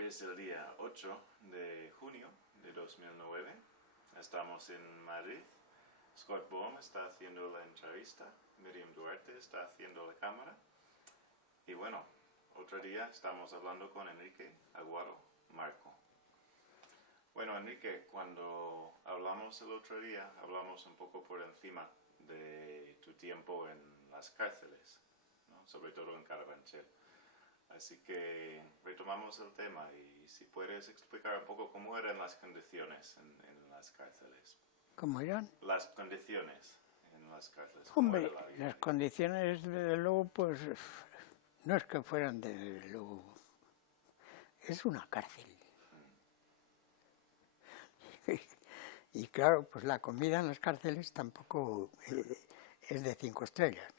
Hoy es el día 8 de junio de 2009. Estamos en Madrid. Scott Bohm está haciendo la entrevista. Miriam Duarte está haciendo la cámara. Y bueno, otro día estamos hablando con Enrique Aguado Marco. Bueno, Enrique, cuando hablamos el otro día, hablamos un poco por encima de tu tiempo en las cárceles, ¿no? Sobre todo en Carabanchel. Así que retomamos el tema y si puedes explicar un poco cómo eran las condiciones en las cárceles. ¿Cómo eran? Las condiciones en las cárceles. Hombre, las condiciones, desde luego, pues no es que fueran, desde luego, es una cárcel. Y claro, pues la comida en las cárceles tampoco es de 5 estrellas.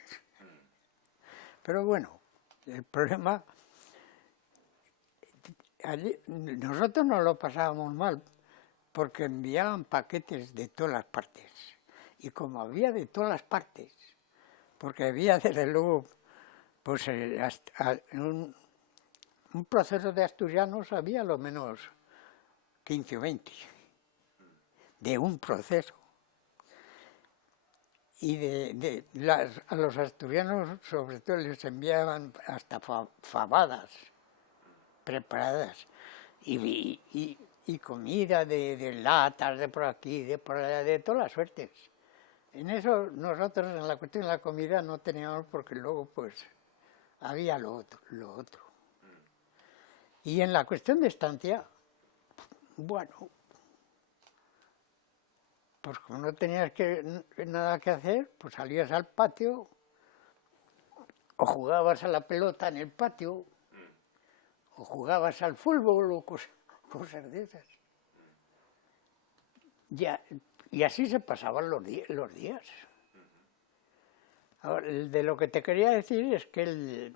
Pero bueno, el problema, allí, nosotros no lo pasábamos mal, porque enviaban paquetes de todas las partes. Y como había de todas las partes, porque había desde luego, pues un proceso de asturianos había lo menos 15 o 20, de un proceso. Y a los asturianos sobre todo les enviaban hasta fabadas preparadas y comida de latas, de por aquí, de por allá, de todas las suertes. En eso nosotros en la cuestión de la comida no teníamos, porque luego pues había lo otro. Y en la cuestión de estancia, bueno, pues como no tenías nada que hacer, pues salías al patio o jugabas a la pelota en el patio o jugabas al fútbol o cosas de esas. Y así se pasaban los días. Ahora, de lo que te quería decir es que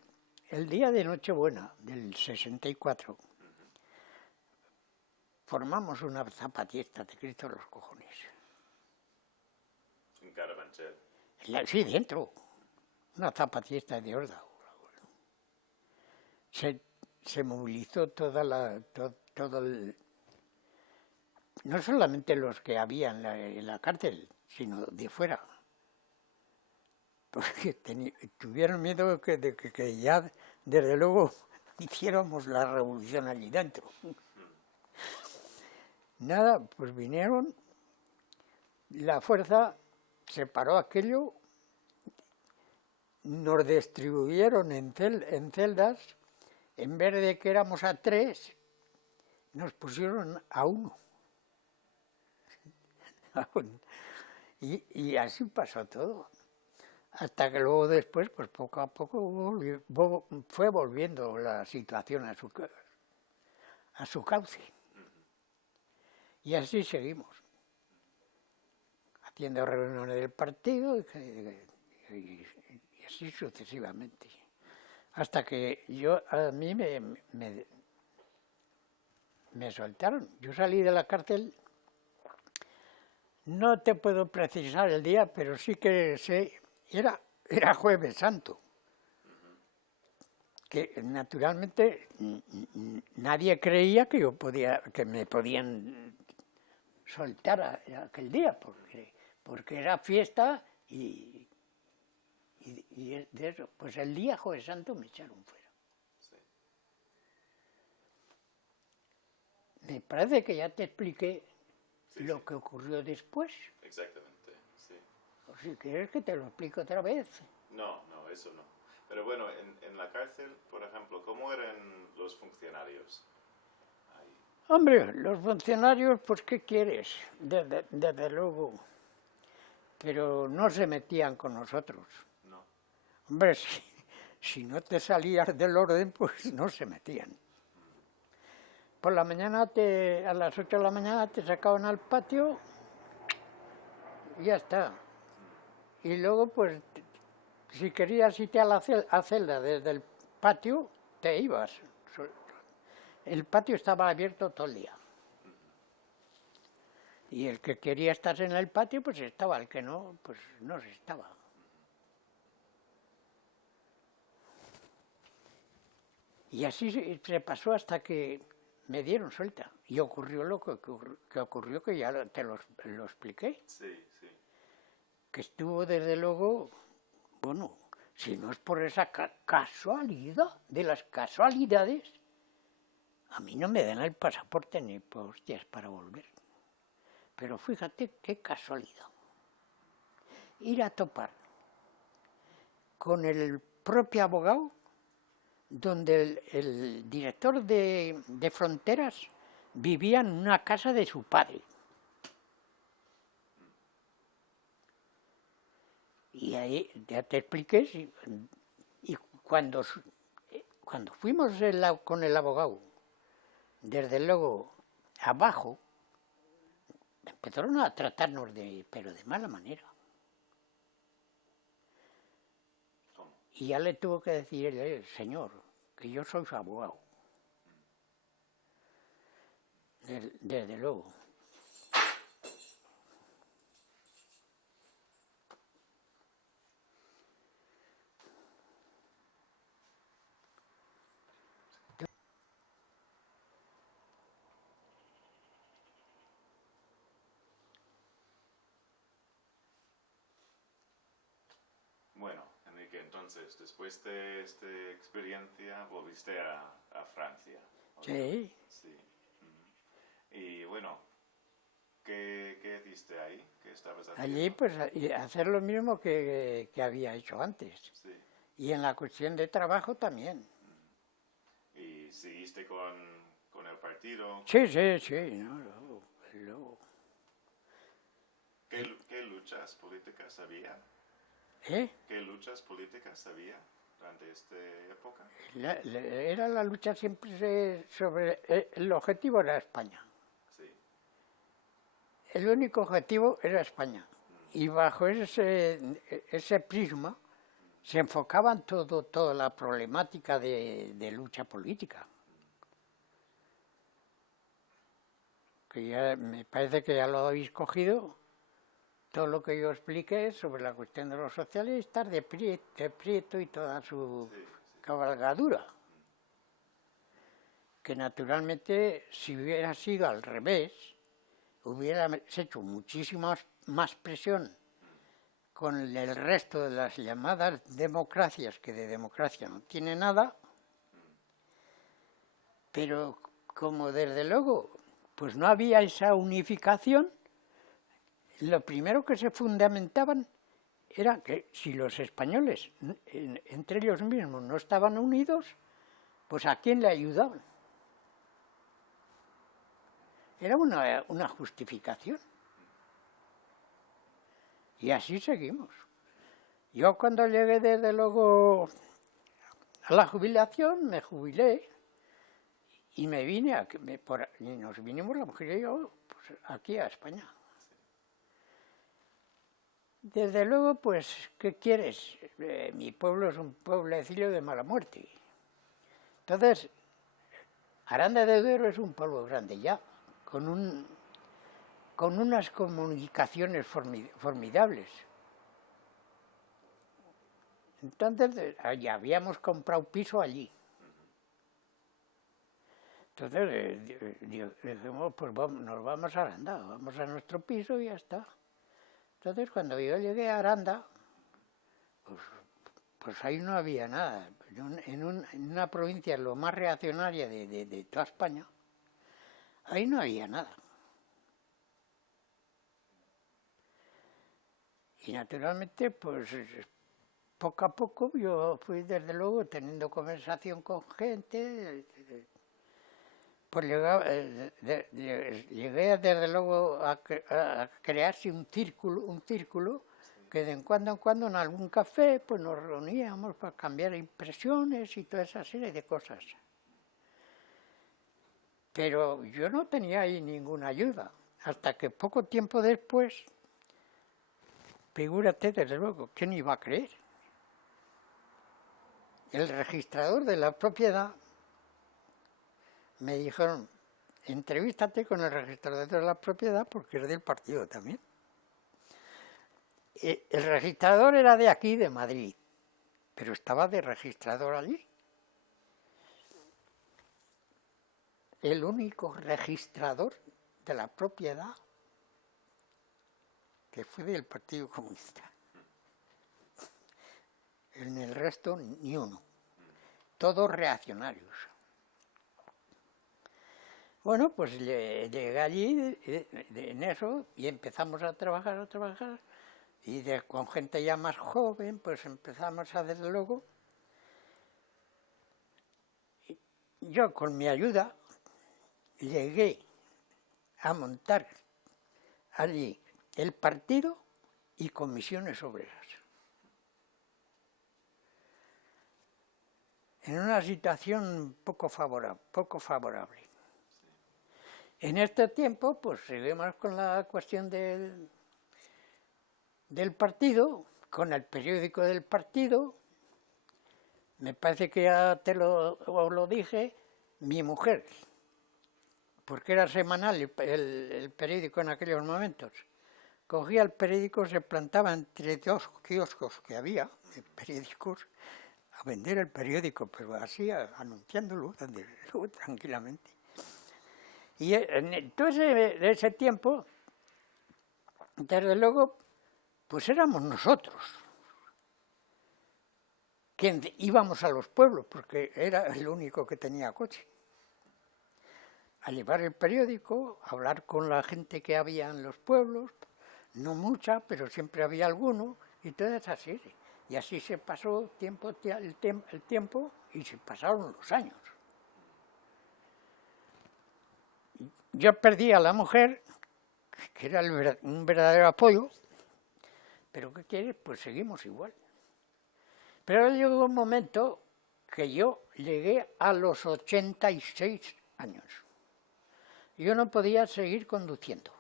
el día de Nochebuena del 64 formamos una zapatista de Cristo los cojones. En Carabanchel. Sí, dentro. Una zapatista de Horda. Se movilizó todo no solamente los que había en la cárcel, sino de fuera. Porque tuvieron miedo de que ya, desde luego, hiciéramos la revolución allí dentro. Nada, pues vinieron, la fuerza separó aquello, nos distribuyeron en celdas, en vez de que éramos a 3, nos pusieron a 1. Y así pasó todo. Hasta que luego después, pues poco a poco fue volviendo la situación a su cauce. Y así seguimos, haciendo reuniones del partido y así sucesivamente. Hasta que a mí me soltaron. Yo salí de la cárcel, no te puedo precisar el día, pero sí que sé, era Jueves Santo, que naturalmente nadie creía que me podían soltar aquel día, porque era fiesta y de eso, pues el día Jueves Santo me echaron fuera. Sí. Me parece que ya te expliqué lo que ocurrió después. Exactamente, sí. O si quieres que te lo explique otra vez. No, eso no. Pero bueno, en la cárcel, por ejemplo, ¿cómo eran los funcionarios ahí? Hombre, los funcionarios, pues ¿qué quieres? Desde luego. Pero no se metían con nosotros. No. Hombre, si no te salías del orden, pues no se metían. Por la mañana, a las 8 de la mañana te sacaban al patio y ya está. Y luego, pues, si querías irte a la celda desde el patio, te ibas. El patio estaba abierto todo el día. Y el que quería estar en el patio, pues estaba. El que no, pues no se estaba. Y así se pasó hasta que me dieron suelta. Y ocurrió lo que ocurrió, que ya te lo expliqué. Sí, sí. Que estuvo desde luego, bueno, si no es por esa casualidad de las casualidades, a mí no me dan el pasaporte ni por hostias para volver. Pero fíjate qué casualidad. Ir a topar con el propio abogado, donde el director de fronteras vivía en una casa de su padre. Y ahí ya te expliqué, y cuando fuimos con el abogado, desde luego abajo, empezaron a tratarnos pero de mala manera. Y ya le tuvo que decir él, señor, que yo soy su abogado. Desde luego. Bueno, Enrique, entonces, después de esta experiencia, volviste a Francia. Sí. Sí. Y bueno, ¿qué hiciste ahí? ¿Qué estabas haciendo? Allí, pues, hacer lo mismo que había hecho antes. Sí. Y en la cuestión de trabajo también. ¿Y seguiste con el partido? Sí, sí, sí. No, luego. ¿Qué luchas políticas había? ¿Eh? ¿Qué luchas políticas había durante esta época? Era la lucha siempre sobre... El objetivo era España. Sí. El único objetivo era España. Y bajo ese prisma se enfocaban toda la problemática de lucha política. Que ya me parece que ya lo habéis cogido. Todo lo que yo expliqué sobre la cuestión de los socialistas, de Prieto y toda su cabalgadura. Que naturalmente, si hubiera sido al revés, hubiera hecho muchísima más presión con el resto de las llamadas democracias, que de democracia no tiene nada, pero como desde luego pues no había esa unificación, lo primero que se fundamentaban era que si los españoles entre ellos mismos no estaban unidos, pues ¿a quién le ayudaban? Era una justificación. Y así seguimos. Yo cuando llegué desde luego a la jubilación, me jubilé y me vine, y nos vinimos la mujer y yo pues, aquí a España. Desde luego, pues, ¿qué quieres? Mi pueblo es un pueblecillo de mala muerte. Entonces, Aranda de Duero es un pueblo grande ya, con unas comunicaciones formidables. Entonces, ya habíamos comprado piso allí. Entonces, dijimos, pues nos vamos a Aranda, vamos a nuestro piso y ya está. Entonces, cuando yo llegué a Aranda, pues ahí no había nada. En una provincia lo más reaccionaria de toda España, ahí no había nada. Y naturalmente, pues poco a poco yo fui desde luego teniendo conversación con gente, pues llegué desde luego a crearse un círculo que de en cuando en algún café pues nos reuníamos para cambiar impresiones y toda esa serie de cosas. Pero yo no tenía ahí ninguna ayuda, hasta que poco tiempo después, figúrate desde luego, ¿quién iba a creer? El registrador de la propiedad me dijeron, entrevístate con el registrador de la propiedad porque es del partido también. El registrador era de aquí, de Madrid, pero estaba de registrador allí. el único registrador de la propiedad que fue del Partido Comunista. En el resto, ni uno. Todos reaccionarios. Bueno, pues llegué allí en eso y empezamos a trabajar. Y con gente ya más joven, pues empezamos a, desde luego. Yo, con mi ayuda, llegué a montar allí el partido y comisiones obreras. En una situación poco favorable. En este tiempo, pues seguimos con la cuestión del partido, con el periódico del partido. Me parece que ya os lo dije, mi mujer, porque era semanal el periódico en aquellos momentos, cogía el periódico, se plantaba entre dos kioscos que había, periódicos, a vender el periódico, pero así, anunciándolo tranquilamente. Y en todo ese tiempo, desde luego, pues éramos nosotros quien íbamos a los pueblos, porque era el único que tenía coche, a llevar el periódico, a hablar con la gente que había en los pueblos, no mucha, pero siempre había alguno, y todo es así. Y así se pasó el tiempo y se pasaron los años. Yo perdí a la mujer, que era un verdadero apoyo, pero ¿qué quieres? Pues seguimos igual. Pero llegó un momento que yo llegué a los 86 años. Yo no podía seguir conduciendo.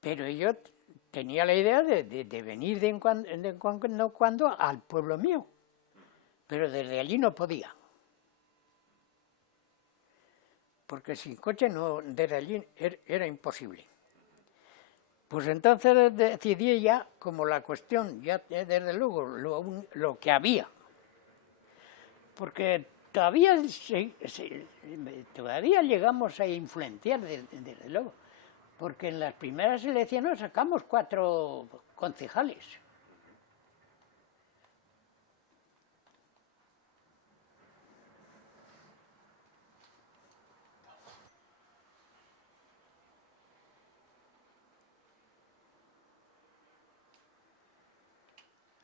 Pero yo tenía la idea de venir de cuando en cuando al pueblo mío. Pero desde allí no podía. Porque sin coche desde allí era imposible. Pues entonces decidí ya, como la cuestión, ya desde luego, lo que había. Porque todavía llegamos a influenciar, desde luego. Porque en las primeras elecciones sacamos 4 concejales.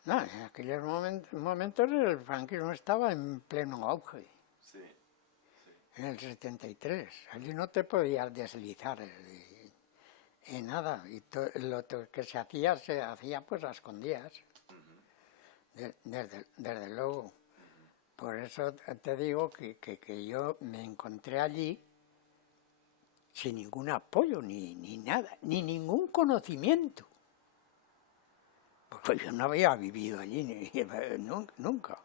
No, en aquellos momentos el franquismo estaba en pleno auge. Sí. En el 73. Allí no te podías deslizar en nada. Y lo que se hacía pues a escondidas. Desde luego. Por eso te digo que yo me encontré allí sin ningún apoyo, ni nada, ni ningún conocimiento. Porque yo no había vivido allí nunca.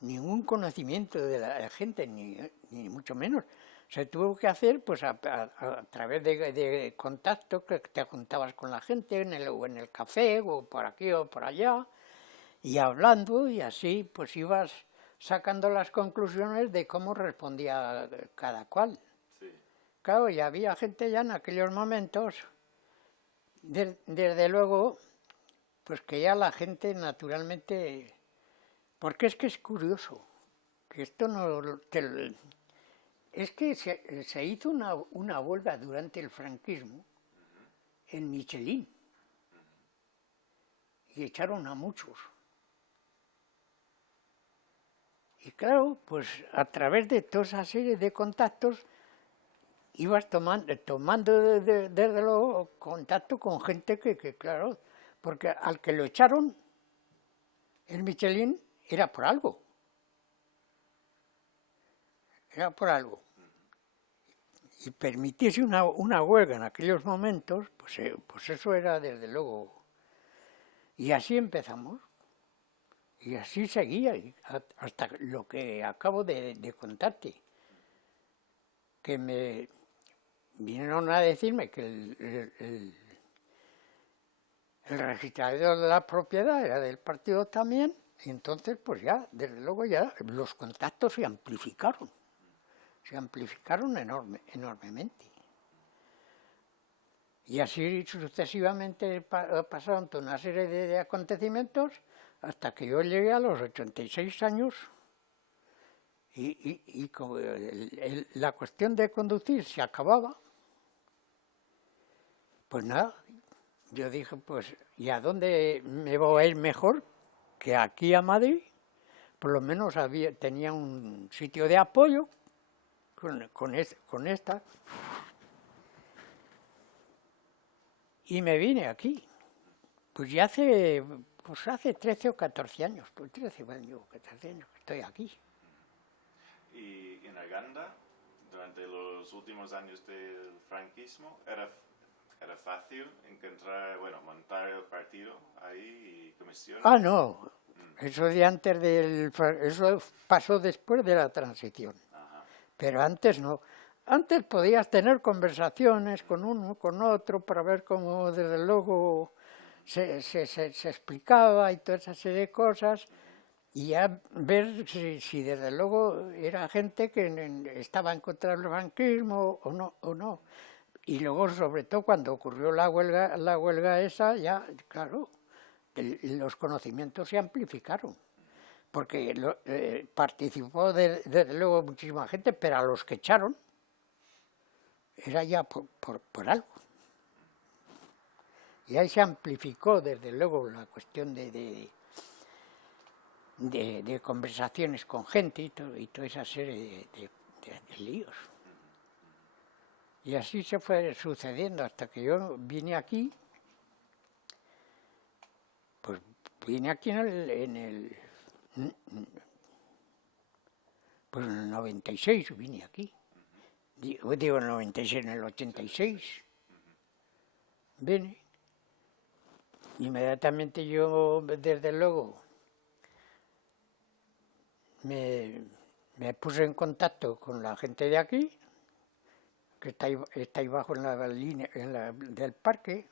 Ningún conocimiento de la gente, ni mucho menos. Se tuvo que hacer pues a través de contactos, que te juntabas con la gente o en el café, o por aquí o por allá, y hablando, y así pues ibas sacando las conclusiones de cómo respondía cada cual. Sí. Claro, y había gente ya en aquellos momentos, desde luego, pues que ya la gente naturalmente... Porque es que es curioso, que esto no... Es que se hizo una huelga durante el franquismo en Michelín y echaron a muchos. Y claro, pues a través de toda esa serie de contactos ibas tomando desde luego contacto con gente que claro, porque al que lo echaron en Michelín era por algo. Era por algo. Y permitirse una huelga en aquellos momentos, pues eso era desde luego. Y así empezamos. Y así seguía, hasta lo que acabo de contarte. Que me vinieron a decirme que el registrador de la propiedad era del partido también, Y entonces, pues ya, desde luego ya, los contactos se amplificaron enormemente. Y así sucesivamente pasaron toda una serie de acontecimientos hasta que yo llegué a los 86 años y como la cuestión de conducir se acababa, pues nada, yo dije, pues, ¿y a dónde me voy a ir mejor que aquí a Madrid? Por lo menos tenía un sitio de apoyo con esta. Y me vine aquí. Pues ya hace 13 o 14 años, pues 13 años, 14 años que estoy aquí. Y en Arganda, durante los últimos años del franquismo, era fácil encontrar, montar el partido ahí y comisiones. Ah, no. Eso de antes eso pasó después de la transición. Ajá. Pero antes no. Antes podías tener conversaciones con uno, con otro, para ver cómo desde luego se explicaba y toda esa serie de cosas, y ya ver si desde luego era gente que estaba en contra del franquismo o no. Y luego, sobre todo, cuando ocurrió la huelga esa, ya, claro, los conocimientos se amplificaron, porque participó desde luego muchísima gente, pero a los que echaron era ya por algo. Y ahí se amplificó desde luego la cuestión de conversaciones con gente y toda esa serie de líos. Y así se fue sucediendo hasta que yo vine aquí. Pues vine aquí en el 96 vine aquí. Digo en el 96, en el 86. Vine. Inmediatamente yo, desde luego, me puse en contacto con la gente de aquí, que está ahí abajo en la línea del parque,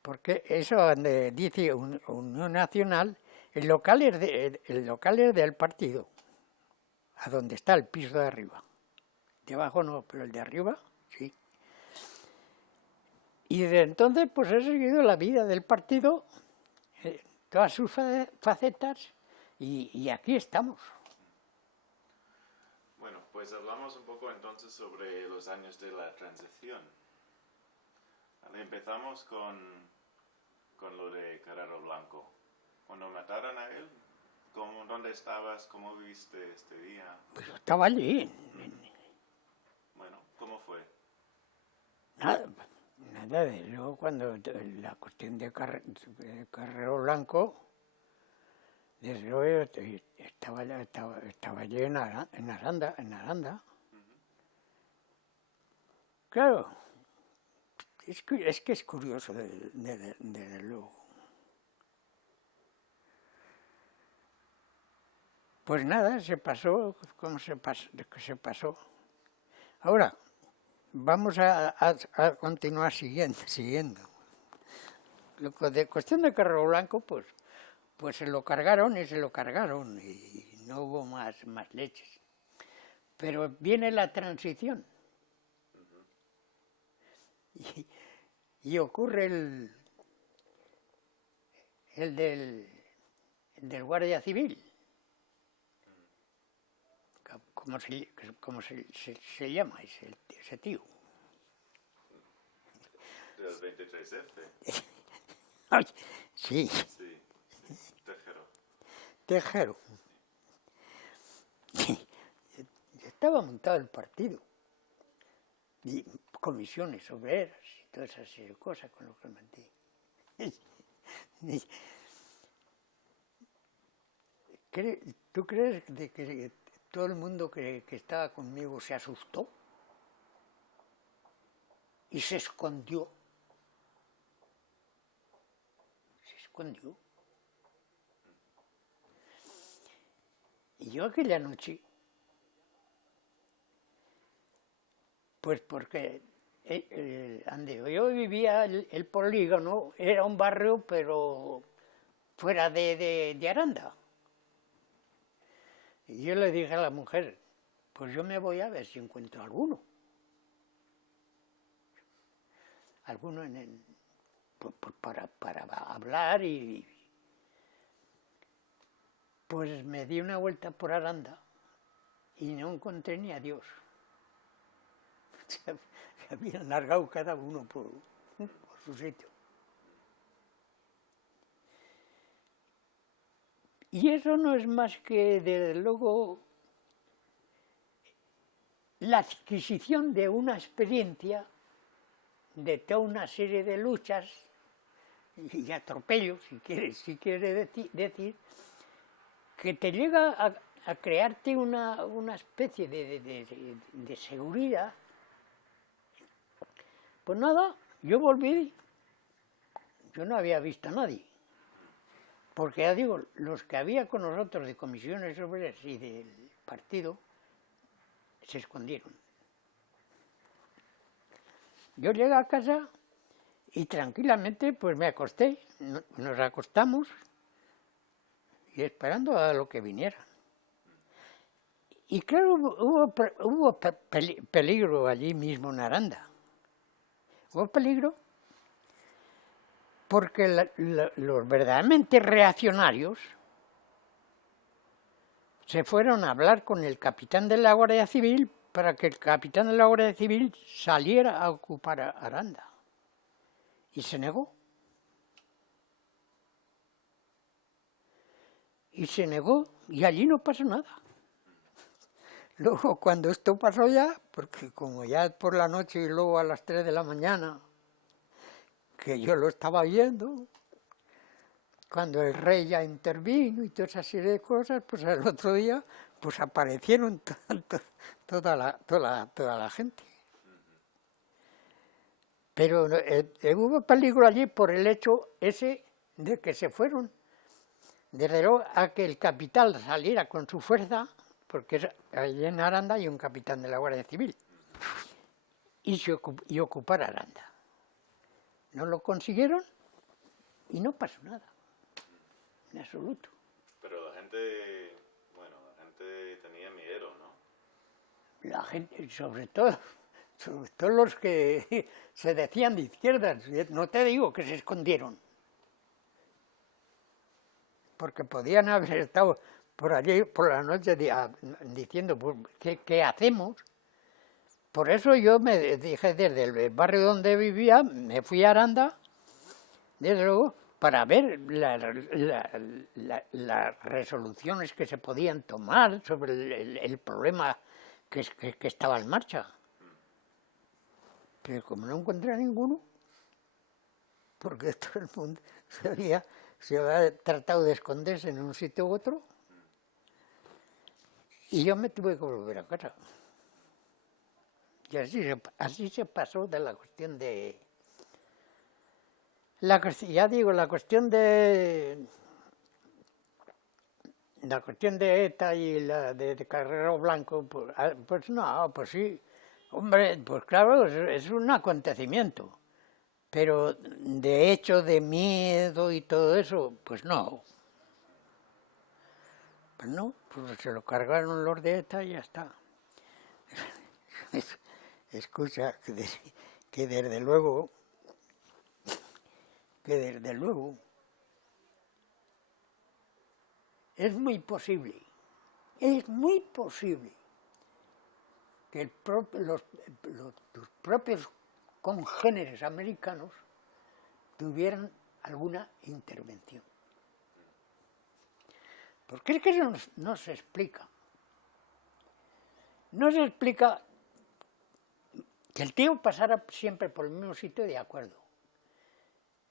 porque eso donde dice Unión Nacional, el local es del partido, a donde está el piso de arriba. De abajo no, pero el de arriba sí. Y desde entonces pues he seguido la vida del partido, todas sus facetas, y aquí estamos. Bueno, pues hablamos un poco entonces sobre los años de la transición. Vale, empezamos con lo de Carrero Blanco. Cuando mataron a él, ¿dónde estabas? ¿Cómo viviste este día? Pues yo estaba allí. Bueno, ¿cómo fue? Nada, luego cuando la cuestión de Carrero Blanco, desde luego estaba allí en Aranda. Claro, es que es curioso, desde luego. Pues nada, se pasó como se pasó. Ahora, vamos a continuar siguiendo. De cuestión de Carrero Blanco, pues se lo cargaron y no hubo más leches. Pero viene la transición. Y ocurre el del Guardia Civil. ¿Cómo se llama ese tío? Del 23F. Ay, sí. Sí, Tejero. Estaba montado el partido. Y comisiones obreras y todas esas cosas con lo que manté. ¿Tú crees que todo el mundo que estaba conmigo se asustó? Y se escondió. Y yo aquella noche, pues porque yo vivía el polígono, era un barrio pero fuera de Aranda, Y yo le dije a la mujer, pues yo me voy a ver si encuentro alguno. Alguno para hablar y... Pues me di una vuelta por Aranda y no encontré ni a Dios. Se habían largado cada uno por su sitio. Y eso no es más que, desde luego, la adquisición de una experiencia de toda una serie de luchas y atropellos, si quiere decir, que te llega a crearte una especie de seguridad. Pues nada, yo volví, yo no había visto a nadie, porque ya digo, los que había con nosotros de comisiones obreras y del partido se escondieron. Yo llegué a casa y tranquilamente pues me acosté, nos acostamos y esperando a lo que viniera. Y claro, hubo peligro allí mismo en Aranda. Hubo peligro porque los verdaderamente reaccionarios se fueron a hablar con el capitán de la Guardia Civil para que el capitán de la Guardia Civil saliera a ocupar Aranda. Y se negó. Y se negó, y allí no pasó nada. Luego, cuando esto pasó ya, porque como ya por la noche y luego a las 3 de la mañana, que yo lo estaba viendo, cuando el rey ya intervino y toda esa serie de cosas, pues el otro día pues aparecieron toda la gente. Pero hubo peligro allí por el hecho ese de que se fueron. Desde luego a que el capitán saliera con su fuerza, porque allí en Aranda hay un capitán de la Guardia Civil, y ocupar Aranda. No lo consiguieron y no pasó nada, en absoluto. Pero la gente, bueno, la gente tenía miedo, ¿no? La gente, sobre todo los que se decían de izquierdas, no te digo que se escondieron, porque podían haber estado por allí por la noche diciendo, pues, ¿qué hacemos? Por eso yo me dije, desde el barrio donde vivía, me fui a Aranda, desde luego, para ver las resoluciones que se podían tomar sobre el problema que estaba en marcha. Pero como no encontré ninguno, porque todo el mundo se había tratado de esconderse en un sitio u otro, y yo me tuve que volver a casa. Y así se pasó de la cuestión de... ya digo, la cuestión de ETA y la de Carrero Blanco, pues no, pues sí. Hombre, pues claro, es un acontecimiento. Pero de hecho, de miedo y todo eso, pues no. Pues no, pues se lo cargaron los de ETA y ya está. Escucha, que desde luego, es muy posible que tus propios congéneres americanos tuvieran alguna intervención. Porque es que eso no se explica. No se explica que el tío pasara siempre por el mismo sitio, de acuerdo.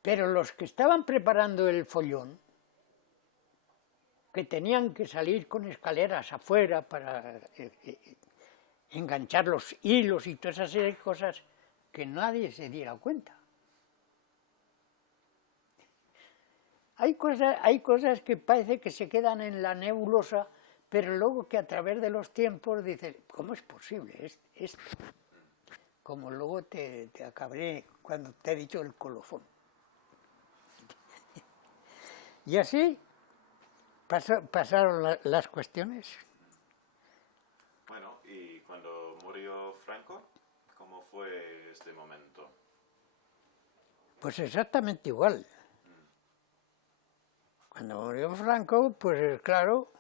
Pero los que estaban preparando el follón, que tenían que salir con escaleras afuera para enganchar los hilos y todas esas serie de cosas, que nadie se diera cuenta. Hay cosas que parece que se quedan en la nebulosa, pero luego que a través de los tiempos dices, ¿cómo es posible esto? Como luego te acabé cuando te he dicho el colofón. Y así pasaron las cuestiones. Bueno, y cuando murió Franco, ¿cómo fue este momento? Pues exactamente igual. Cuando murió Franco, pues claro,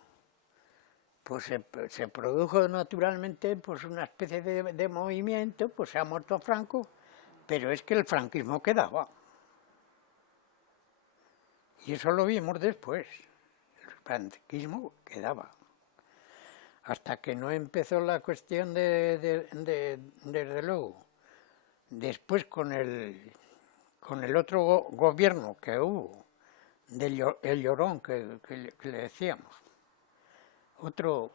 pues se produjo naturalmente pues una especie de movimiento, pues se ha muerto Franco, pero es que el franquismo quedaba. Y eso lo vimos después. El franquismo quedaba. Hasta que no empezó la cuestión desde luego, después con el otro gobierno que hubo, el Llorón que le decíamos, otro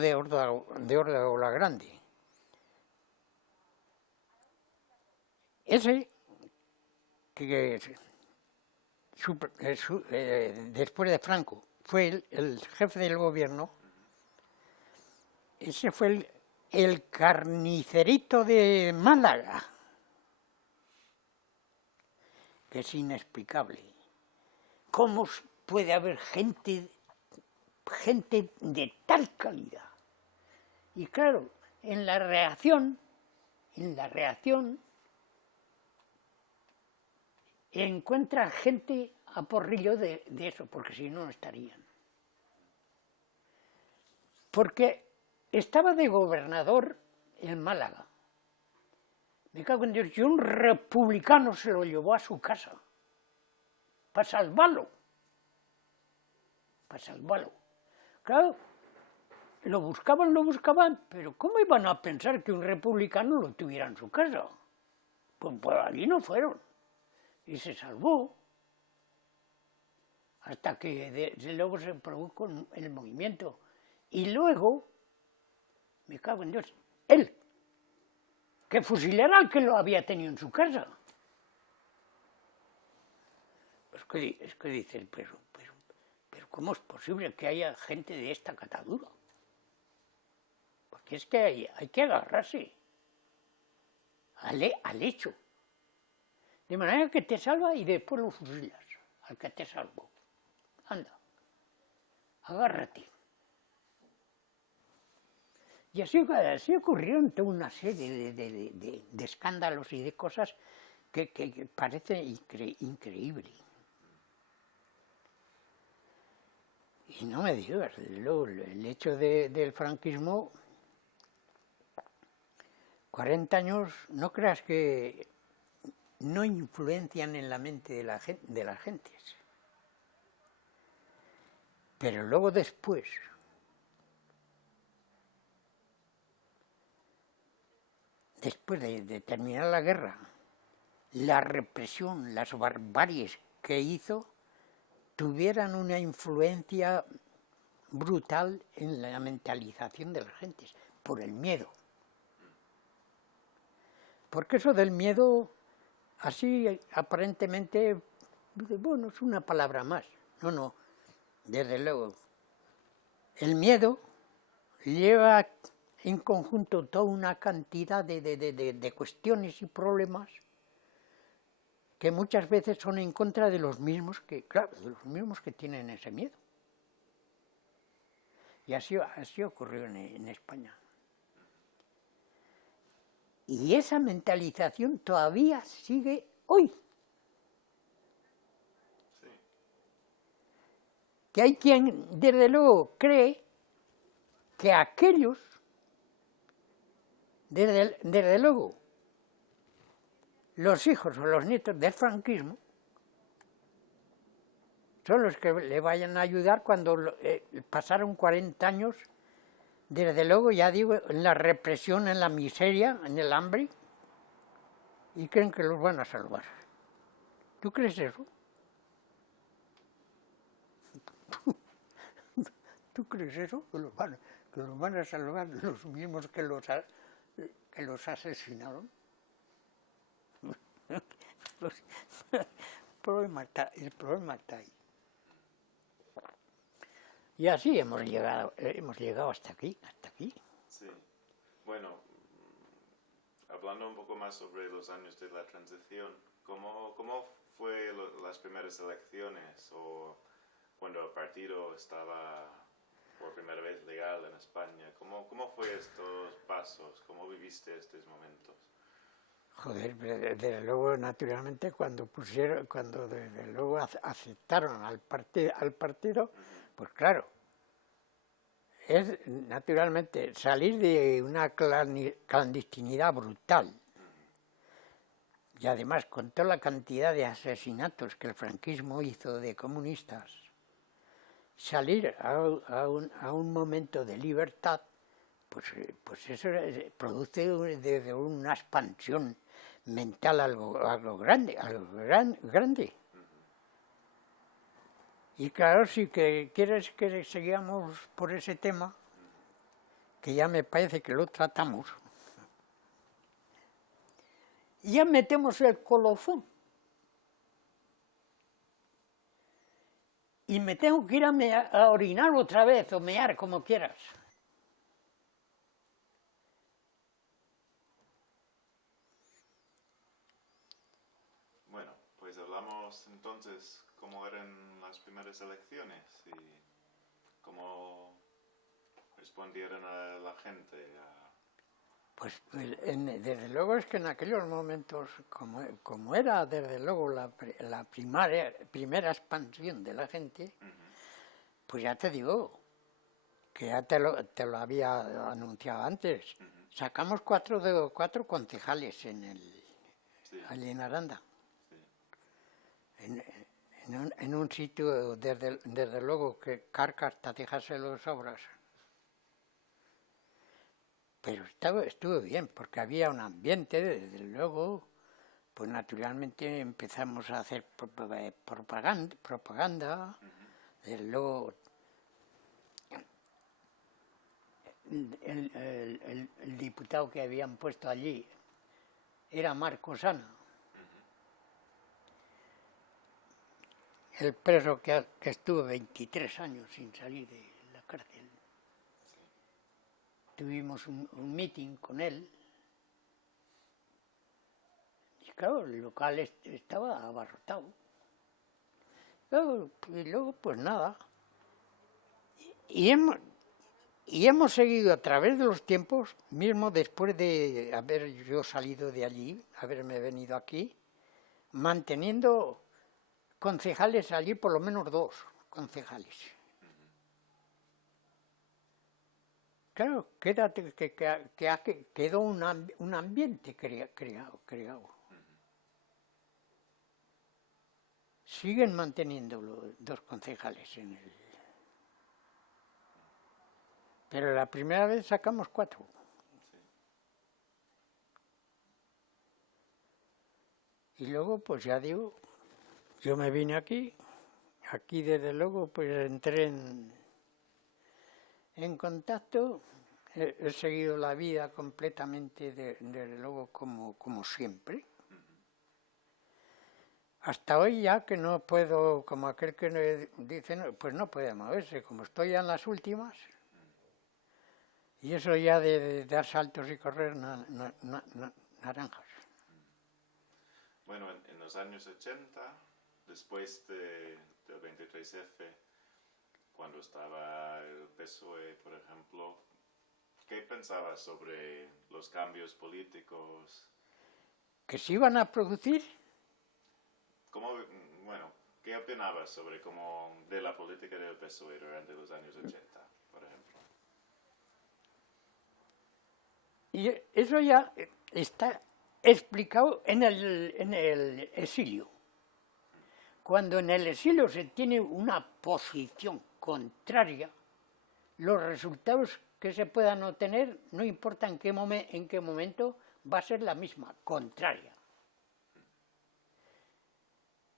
de Horda Grande. Ese que después de Franco fue el jefe del gobierno, ese fue el carnicerito de Málaga, que es inexplicable. ¿Cómo puede haber gente de tal calidad? Y claro, en la reacción encuentra gente a porrillo de eso, porque si no, no estarían. Porque estaba de gobernador en Málaga. Me cago en Dios, y un republicano se lo llevó a su casa para salvarlo. Claro, lo buscaban, pero ¿cómo iban a pensar que un republicano lo tuviera en su casa? Pues por allí no fueron. Y se salvó. Hasta que luego se produjo el movimiento. Y luego, me cago en Dios, él, que fusilara al que lo había tenido en su casa. Es que dice, pero ¿cómo es posible que haya gente de esta catadura? Porque es que hay que agarrarse al hecho. De manera que te salva y después lo fusilas al que te salvó. Anda, agárrate. Y así ocurrieron toda una serie de escándalos y de cosas que parece increíble. Y no me digas, luego el hecho del franquismo, 40 años, no creas que no influencian en la mente de las gentes. Pero luego después, de terminar la guerra, la represión, las barbaries que hizo, tuvieran una influencia brutal en la mentalización de las gentes, por el miedo. Porque eso del miedo, así aparentemente, bueno, es una palabra más. No, desde luego. El miedo lleva en conjunto toda una cantidad de cuestiones y problemas que muchas veces son en contra de los mismos que tienen ese miedo. Y así ocurrió en España. Y esa mentalización todavía sigue hoy. Sí. Que hay quien, desde luego, cree que aquellos, desde luego, los hijos o los nietos del franquismo, son los que le vayan a ayudar cuando pasaron 40 años, desde luego, ya digo, en la represión, en la miseria, en el hambre, y creen que los van a salvar. ¿Tú crees eso? ¿Tú crees eso? Que los van a salvar los mismos que los asesinaron. El problema está ahí. Y así hemos llegado hasta aquí. Sí. Bueno, hablando un poco más sobre los años de la transición, ¿cómo fue las primeras elecciones o cuando el partido estaba por primera vez legal en España. ¿Cómo fue estos pasos? ¿Cómo viviste estos momentos? Joder, desde luego, naturalmente, cuando desde luego aceptaron al partido, pues claro, es naturalmente salir de una clandestinidad brutal. Y además, con toda la cantidad de asesinatos que el franquismo hizo de comunistas, salir a un momento de libertad, pues eso produce desde una expansión mental algo grande. Y claro, si quieres que sigamos por ese tema, que ya me parece que lo tratamos, ya metemos el colofón. Y me tengo que ir a orinar otra vez, o mear, como quieras. Bueno, pues hablamos entonces cómo eran las primeras elecciones y cómo respondieron a la gente. Pues desde luego es que en aquellos momentos, como era desde luego la primera expansión de la gente, pues ya te digo, que ya te lo había anunciado antes, sacamos cuatro concejales Sí. allí en Aranda. Sí. En un sitio, desde luego, que carca hasta dejarse las obras. Pero estuvo bien, porque había un ambiente, desde luego, pues naturalmente empezamos a hacer propaganda, desde luego el diputado que habían puesto allí era Marco Sana, el preso que estuvo 23 años sin salir de la cárcel. Tuvimos un meeting con él y claro, el local estaba abarrotado. Y luego pues nada. Y hemos seguido a través de los tiempos, mismo después de haber yo salido de allí, haberme venido aquí, manteniendo concejales allí, por lo menos 2 concejales. Claro, quedó un ambiente creado. Siguen manteniéndolo 2 concejales en el... Pero la primera vez sacamos 4. Y luego, pues ya digo, yo me vine aquí desde luego pues entré en contacto, he seguido la vida completamente, desde luego, como siempre. Hasta hoy ya que no puedo, como aquel que dice, pues no puede moverse, como estoy ya en las últimas, y eso ya de dar saltos y correr naranjas. Bueno, en los años 80, después del 23F, cuando estaba el PSOE, por ejemplo, ¿qué pensabas sobre los cambios políticos? ¿Que se iban a producir? ¿Qué opinabas sobre de la política del PSOE durante los años 80, por ejemplo? Y eso ya está explicado en el exilio. Cuando en el exilio se tiene una posición contraria, los resultados que se puedan obtener, no importa en qué momento, va a ser la misma, contraria.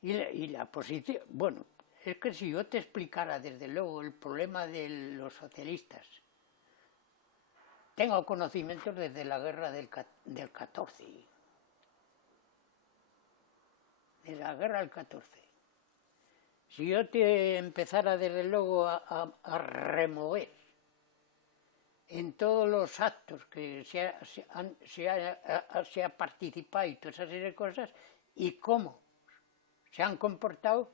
Y la posición, bueno, es que si yo te explicara desde luego el problema de los socialistas, tengo conocimientos desde la guerra del 14, de la guerra del 14. Si yo te empezara desde luego a remover en todos los actos que se ha participado y toda esa serie de cosas, y cómo se han comportado,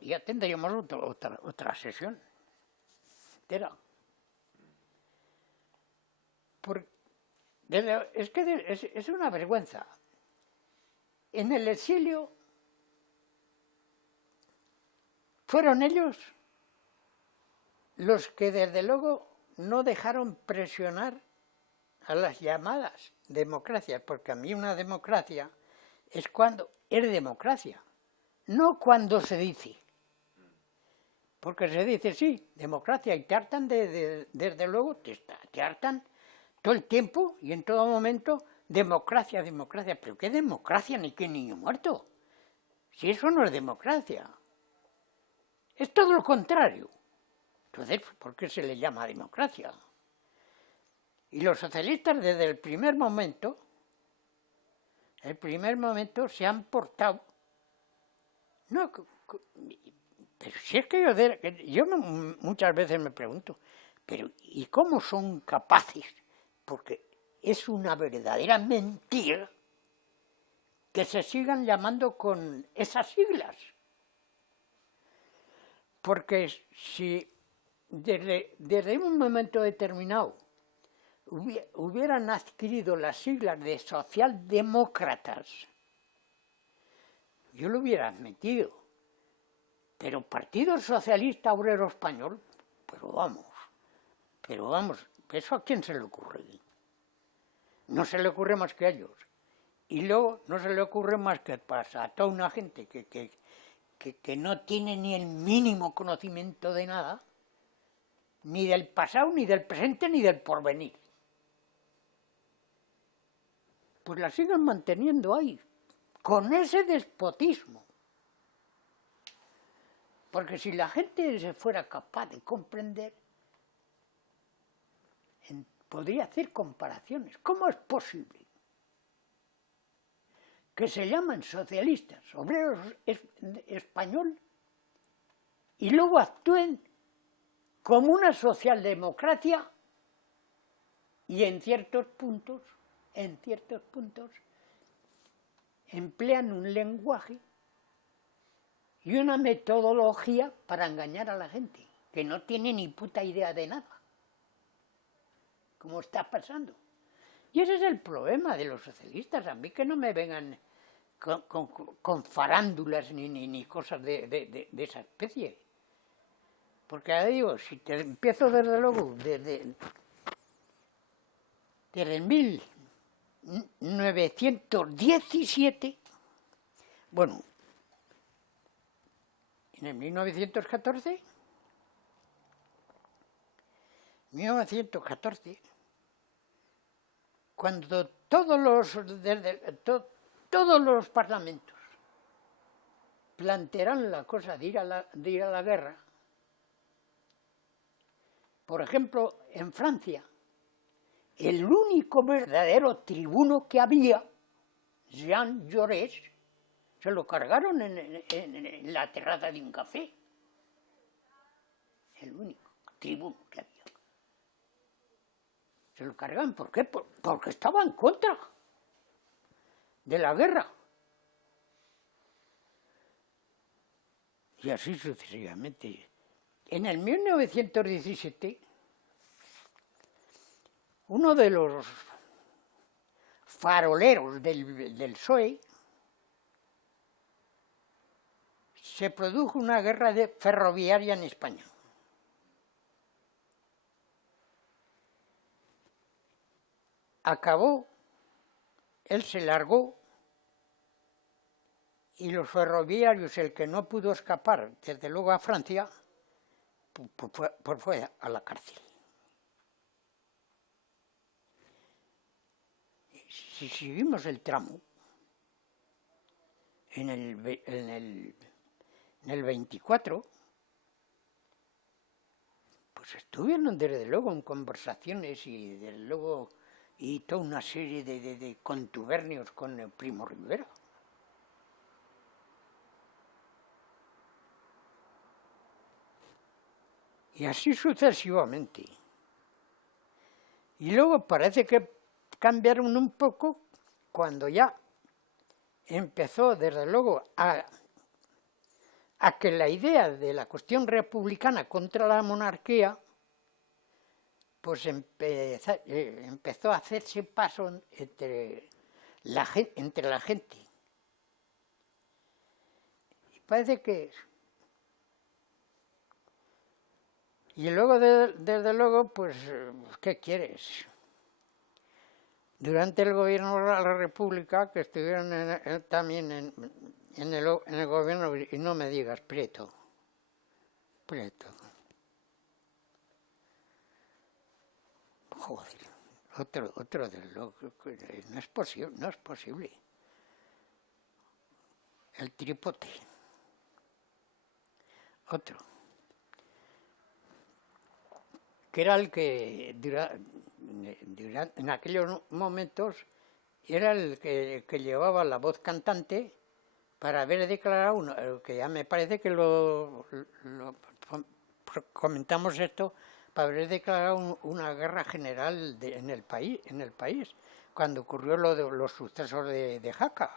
ya tendríamos otra sesión. entera. Es que es una vergüenza. En el exilio fueron ellos los que desde luego no dejaron presionar a las llamadas democracias, porque a mí una democracia es cuando es democracia, no cuando se dice. Porque se dice, sí, democracia, y te hartan desde luego, te hartan todo el tiempo y en todo momento, democracia, democracia. ¿Pero qué democracia ni qué niño muerto? Si eso no es democracia. Es todo lo contrario. Entonces, ¿por qué se le llama democracia? Y los socialistas desde el primer momento se han portado. No, pero si es que yo muchas veces me pregunto, pero ¿y cómo son capaces? Porque es una verdadera mentira que se sigan llamando con esas siglas. Porque si desde un momento determinado hubieran adquirido las siglas de socialdemócratas, yo lo hubiera admitido. Pero Partido Socialista Obrero Español, pero vamos, ¿eso a quién se le ocurre? No se le ocurre más que a ellos. Y luego no se le ocurre más que a toda una gente que no tiene ni el mínimo conocimiento de nada, ni del pasado, ni del presente, ni del porvenir. Pues la siguen manteniendo ahí, con ese despotismo. Porque si la gente se fuera capaz de comprender, podría hacer comparaciones. ¿Cómo es posible que se llaman socialistas, obreros español, y luego actúen como una socialdemocracia y en ciertos puntos, emplean un lenguaje y una metodología para engañar a la gente, que no tiene ni puta idea de nada, como está pasando. Y ese es el problema de los socialistas, a mí que no me vengan con farándulas ni cosas de esa especie. Porque ahora digo, si te empiezo desde luego, desde el 1917, bueno, en el 1914, cuando todos los parlamentos plantearán la cosa de ir a la guerra, por ejemplo, en Francia, el único verdadero tribuno que había, Jean Jaurès, se lo cargaron en la terraza de un café. El único tribuno que había. Se lo cargaron, ¿por qué? Porque estaba en contra de la guerra. Y así sucesivamente. En el 1917, uno de los faroleros del PSOE se produjo una guerra ferroviaria en España. Acabó, él se largó y los ferroviarios, el que no pudo escapar desde luego a Francia, pues fue a la cárcel. Si seguimos el tramo, en el 24, pues estuvieron desde luego en conversaciones y desde luego y toda una serie de contubernios con el Primo Rivera. Y así sucesivamente. Y luego parece que cambiaron un poco cuando ya empezó desde luego a que la idea de la cuestión republicana contra la monarquía pues empezó a hacerse paso entre la gente. Y parece que... Y luego, desde luego, pues, ¿qué quieres? Durante el gobierno de la República, que estuvieron también en el gobierno, y no me digas, Prieto. Joder, otro de loco, no es posible. El tripote. Otro. Que era el que en aquellos momentos era el que llevaba la voz cantante para haber declarado, que ya me parece que comentamos esto, para haber declarado una guerra general en el país, cuando ocurrió lo de los sucesos de Jaca.